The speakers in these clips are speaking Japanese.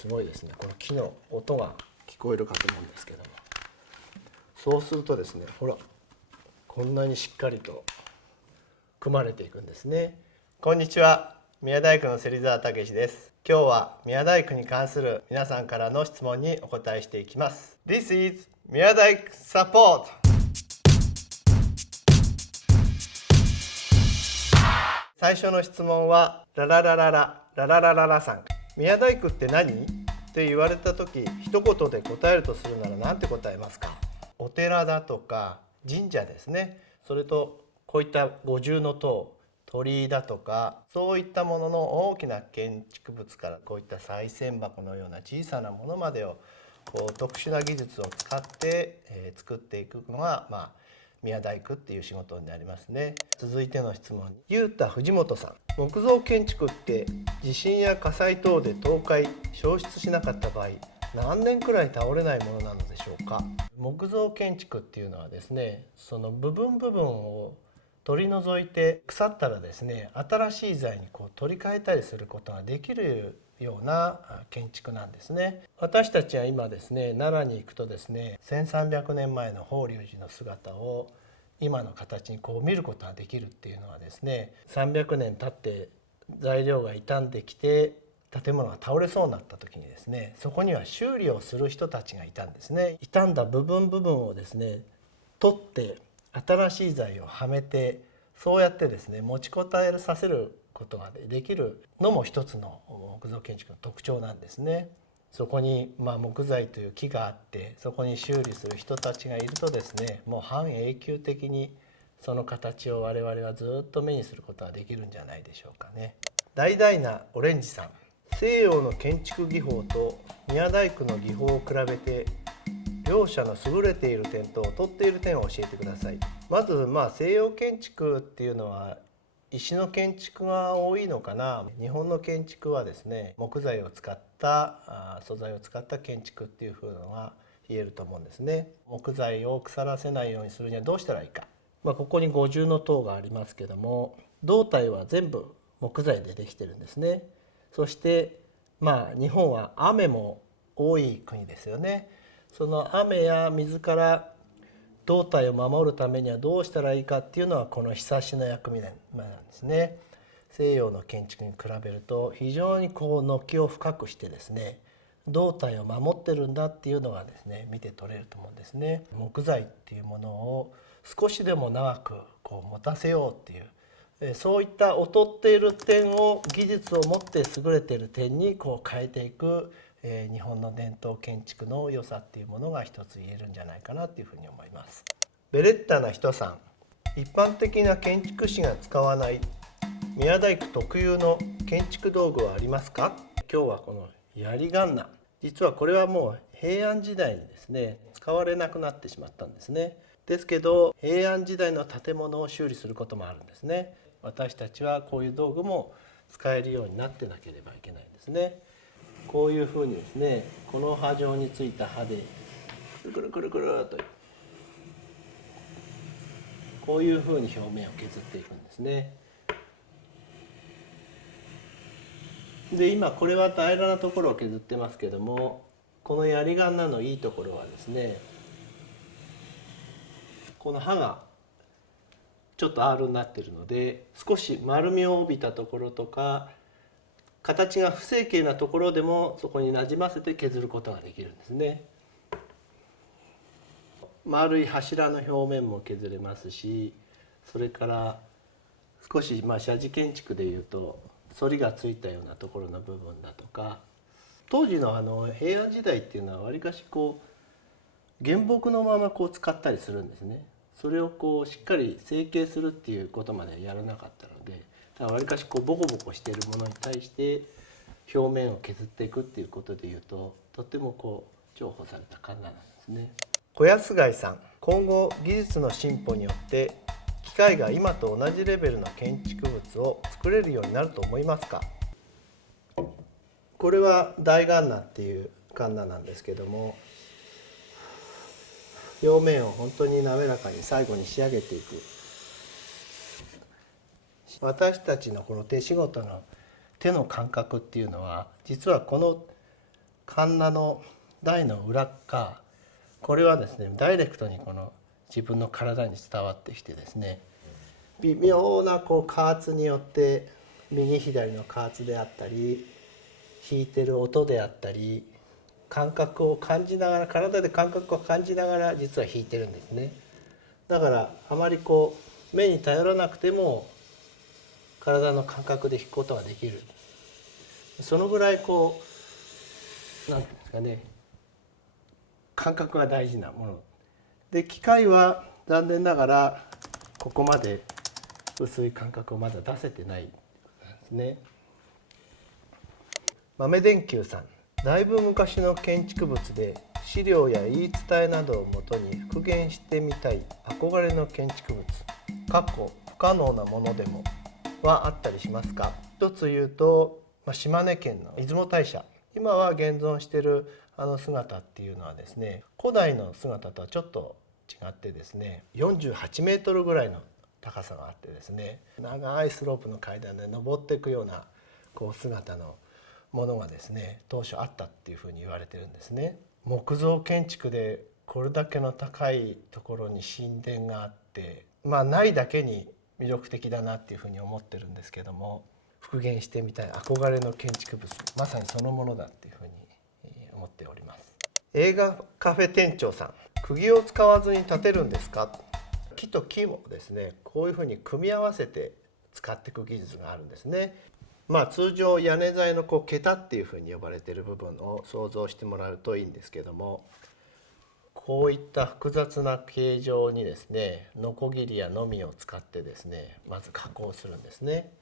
すごいですね。この木の音が聞こえるかと思うんですけども、そうするとですね、ほらこんなにしっかりと組まれていくんですね。こんにちは、宮大工の芹澤毅です。今日は宮大工に関する皆さんからの質問にお答えしていきます。 This is 宮大工サポート。最初の質問はララララララララララさん。宮大工って何って言われた時、一言で答えるとするなら何て答えますか？お寺だとか神社ですね。それとこういった五重塔、鳥居だとか、そういったものの大きな建築物から、こういった賽銭箱のような小さなものまでをこう特殊な技術を使って、作っていくのが、宮大工っていう仕事になりますね。続いての質問、ゆうた藤本さん。木造建築って地震や火災等で倒壊、焼失しなかった場合、何年くらい倒れないものなのでしょうか？木造建築っていうのはですね、その部分を取り除いて、腐ったらですね、新しい材にこう取り替えたりすることができるような建築なんですね。私たちは今ですね、奈良に行くとですね、1300年前の法隆寺の姿を今の形にこう見ることができるっていうのはですね、300年経って材料が傷んできて建物が倒れそうになった時にですね、そこには修理をする人たちがいたんですね。傷んだ部分をですね取って新しい材をはめて、そうやってですね持ちこたえさせることができるのも一つの木造建築の特徴なんですね。そこに木材という木があって、そこに修理する人たちがいるとですね、もう半永久的にその形を我々はずっと目にすることができるんじゃないでしょうかね。大々なオレンジさん。西洋の建築技法と宮大工の技法を比べて、両者の優れている点と劣っている点を教えてください。まず西洋建築っていうのは石の建築が多いのかな。日本の建築はですね、木材を使った素材を使った建築っていう風のが言えると思うんですね。木材を腐らせないようにするにはどうしたらいいか。ここに五重塔がありますけども、胴体は全部木材でできてるんですね。そして日本は雨も多い国ですよね。その雨や水から胴体を守るためにはどうしたらいいかっていうのは、このひさしの役目なんですね。西洋の建築に比べると非常に軒を深くしてですね、胴体を守ってるんだっていうのがですね見て取れると思うんですね。木材っていうものを少しでも長く持たせようっていう、そういった劣っている点を技術を持って優れている点に変えていく、日本の伝統建築の良さっていうものが一つ言えるんじゃないかなっていうふうに思います。ベレッタな人さん。一般的な建築士が使わない宮大工特有の建築道具はありますか？今日はこの槍鉋、実はこれはもう平安時代にですね使われなくなってしまったんですね。ですけど平安時代の建物を修理することもあるんですね。私たちはこういう道具も使えるようになってなければいけないんですね。こういうふうにですね、この刃状についた刃でくるくるくるくるとこういうふうに表面を削っていくんですね。で今これは平らなところを削ってますけども、この槍鉋のいいところはですね、この刃がちょっと R になっているので、少し丸みを帯びたところとか形が不整形なところでもそこになじませて削ることができるんですね。丸い柱の表面も削れますし、それから少し社寺建築でいうと反りがついたようなところの部分だとか、当時の平安時代っていうのはわりかし原木のまま使ったりするんですね。それをしっかり成形するっていうことまでやらなかったので、わりかしボコボコしているものに対して表面を削っていくっていうことでいうと、とても重宝されたカンナなんですね。小安貝さん。今後技術の進歩によって機械が今と同じレベルの建築物を作れるようになると思いますか？これは大鉋っていう鉋なんですけども、表面を本当に滑らかに最後に仕上げていく。私たちのこの手仕事の手の感覚っていうのは、実はこのカンナの台の裏側、これはですねダイレクトにこの自分の体に伝わってきてですね、微妙な加圧によって右左の加圧であったり弾いてる音であったり感覚を感じながら、体で感覚を感じながら実は弾いてるんですね。だからあまり目に頼らなくても体の感覚で弾くことができる。そのぐらいなんていうんですかね、感覚が大事なもので、機械は残念ながらここまで薄い感覚をまだ出せてないなんですね。豆電球さん、だいぶ昔の建築物で資料や言い伝えなどをもとに復元してみたい憧れの建築物不可能なものでもはあったりしますか。一つ言うと、島根県の出雲大社、今は現存している姿っていうのはですね、古代の姿とはちょっと違ってですね、48メートルぐらいの高さがあってですね、長いスロープの階段で登っていくような姿のものがですね当初あったっていうふうに言われてるんですね。木造建築でこれだけの高いところに神殿があって、ないだけに魅力的だなっていうふうに思ってるんですけども、復元してみたい憧れの建築物、まさにそのものだっていうふうに思っております。映画カフェ店長さん、釘を使わずに建てるんですか。木と木もですねこういうふうに組み合わせて使っていく技術があるんですね。通常屋根材の桁っていうふうに呼ばれている部分を想像してもらうといいんですけども、こういった複雑な形状にですねノコギリやノミを使ってですねまず加工するんですね。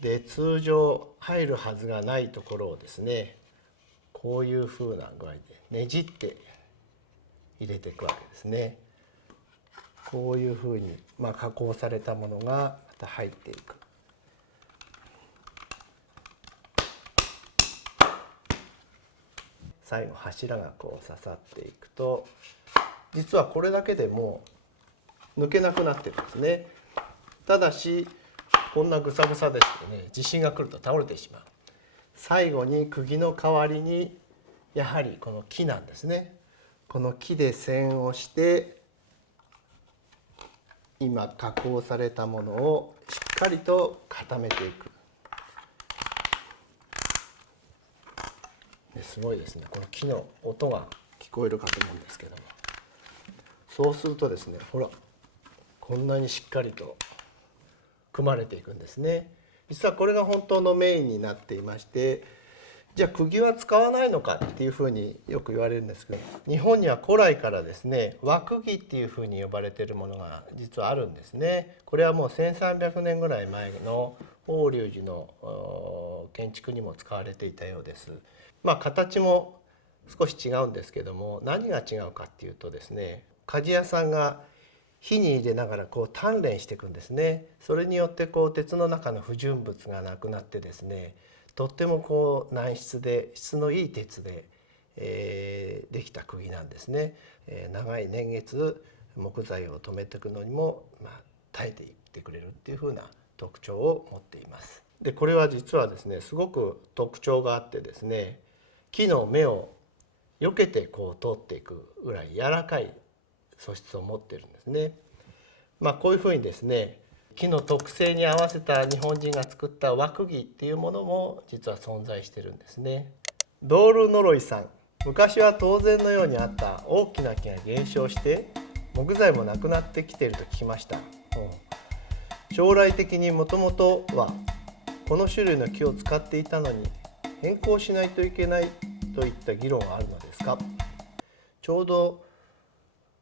で通常入るはずがないところをですねこういうふうな具合でねじって入れていくわけですね。こういうふうに加工されたものがまた入っていく。最後柱が刺さっていくと、実はこれだけでもう抜けなくなってるんですね。ただしこんなぐさぐさですよね、地震が来ると倒れてしまう。最後に釘の代わりにやはりこの木なんですね。この木で線をして今加工されたものをしっかりと固めていく。すごいですね、この木の音が聞こえるかと思うんですけども、そうするとですね、ほらこんなにしっかりと組まれていくんですね。実はこれが本当のメインになっていまして、じゃあ釘は使わないのかっていうふうによく言われるんですけど、日本には古来からですね和釘っていうふうに呼ばれているものが実はあるんですね。これはもう1300年ぐらい前の法隆寺の建築にも使われていたようです。形も少し違うんですけども、何が違うかっていうとですね、鍛冶屋さんが火に入れながら鍛錬していくんですね。それによって鉄の中の不純物がなくなってですね、とっても軟質で質のいい鉄で、できた釘なんですね。長い年月木材を留めていくのにも、耐えていってくれるっていう風な特徴を持っています。でこれは実はですねすごく特徴があってですね、木の芽を避けて通っていくぐらい柔らかい素質を持っているんですね。こういうふうにですね木の特性に合わせた日本人が作った和釘っていうものも実は存在してるんですね。ドールノロイさん、昔は当然のようにあった大きな木が減少して木材もなくなってきていると聞きました。将来的にもともとはこの種類の木を使っていたのに変更しないといけないといった議論はあるのですか。ちょうど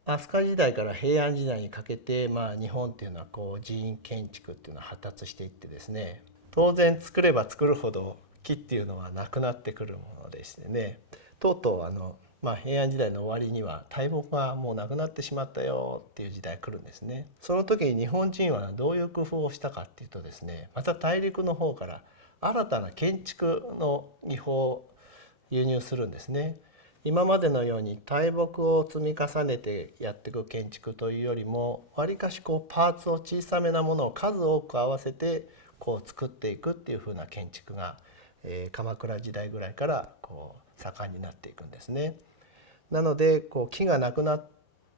飛鳥時代から平安時代にかけて、日本っていうのは寺院建築っていうのは発達していってですね、当然作れば作るほど木っていうのはなくなってくるものでしてね、とうとう平安時代の終わりには大木がもうなくなってしまったよっていう時代が来るんですね。その時に日本人はどういう工夫をしたかっていうとですね、また大陸の方から新たな建築の技法を輸入するんですね。今までのように大木を積み重ねてやっていく建築というよりも、わりかしパーツを小さめなものを数多く合わせて作っていくっていう風な建築が鎌倉時代ぐらいから盛んになっていくんですね。なので木がなくなっ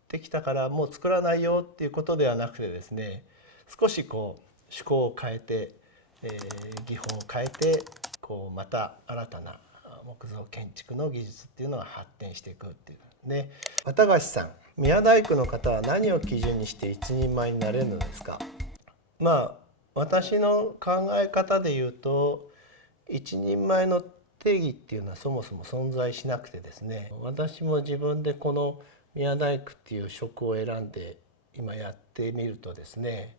てきたからもう作らないよっていうことではなくてですね、少し趣向を変えて、技法を変えてまた新たな木造建築の技術っていうのが発展していくっていうね。綿菓子さん、宮大工の方は何を基準にして一人前になれるのですか？私の考え方で言うと、一人前の定義っていうのはそもそも存在しなくてですね、私も自分でこの宮大工っていう職を選んで今やってみるとですね、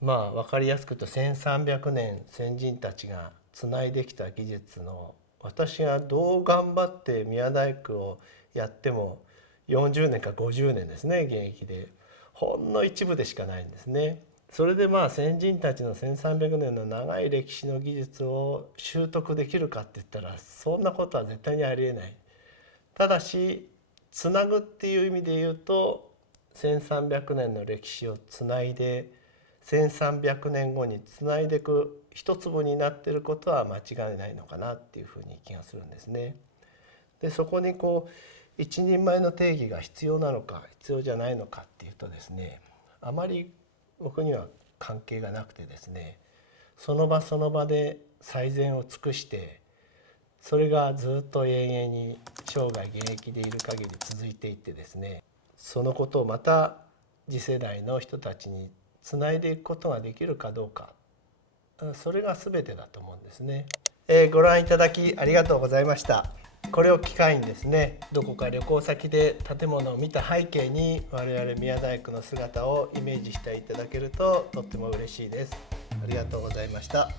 分かりやすく言うと1300年先人たちがつないできた技術の、私がどう頑張って宮大工をやっても40年か50年ですね、現役でほんの一部でしかないんですね。それで先人たちの1300年の長い歴史の技術を習得できるかって言ったら、そんなことは絶対にありえない。ただしつなぐっていう意味で言うと、1300年の歴史をつないで1300年後につないでいく一粒になっていることは間違いないのかなっていうふうに気がするんですね。でそこに一人前の定義が必要なのか必要じゃないのかっていうとですね、あまり僕には関係がなくてですね、その場その場で最善を尽くして、それがずっと永遠に生涯現役でいる限り続いていってですね、そのことをまた次世代の人たちにつないでいくことができるかどうか、それが全てだと思うんですね。ご覧いただきありがとうございました。これを機会にですね、どこか旅行先で建物を見た背景に我々宮大工の姿をイメージしていただけるととっても嬉しいです。ありがとうございました。